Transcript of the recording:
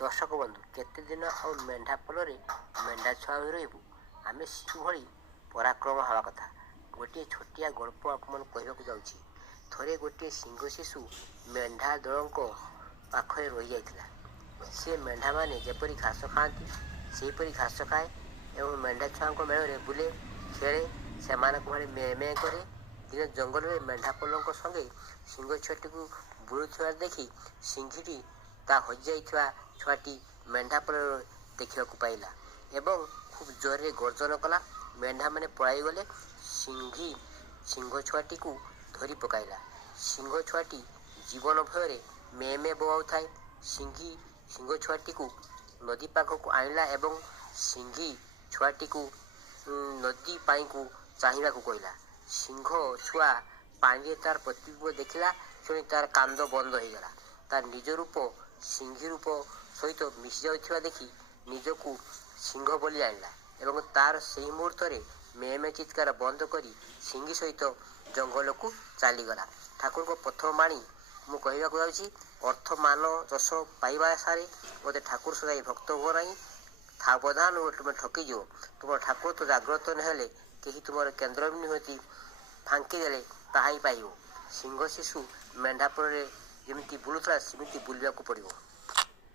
दर्शक बंधु केते दिन और मेढा पलरे मेढा छुआ हो रही आम शिशु पराक्रम हवा कथा गोटे छोटिया गल्प आपन कहवाक जाऊँगी। थरे गोटे सिंह शिशु मेढा दल पाखे रही जाता। सी मेढा मैंने जपरी घास खाती सेपरी घास खाए और मेढा छुआ मेल बुले खेले से भले मे मे करे। दिन जंगल में मेढा पल संगे सिंह छुआटी को बुलुवा देखी सिंहटी ता हजि छुआटी मेढा पल देखा पाइला एवं खूब जोर गर्जन कला। मेढा मैंने पलाई गले। सिंह छुआटी को धरी पकाइला। सिंह छुआटी जीवन भय मे मे बोआऊ थाए। सिंह छुआटी को नदी पाखक आनिला एवं सिंही छुआटी को नदी पाई को चाहिए कहला। सिंह छुआ पानी तार प्रतिबिंब देखला क्षण तार कांद बंद हो गला। तार निज रूप सिंही रूप सहित मिशि जाउथिबा देखि निजकू सिंह बोली जानिला एवं तार से मुहूर्त मे मे चित्कार बंद करी सिंही सहित जंगल को चलीगला। ठाकुर को प्रथम बाणी मु कहवाक जाऊँगी अर्थ मान जश पाइबा आशारे मत ठाकुर सदाई भक्त हो ना। सावधान हो तुम ठकीज। तुम ठाकुर तो जाग्रत नहेले कहीं तुम केन्द्र निहती फांकीदेले ताही पाइब। सिंह शिशु मेढा पल जमी बुलूला सेमती बुलवाक पड़ो।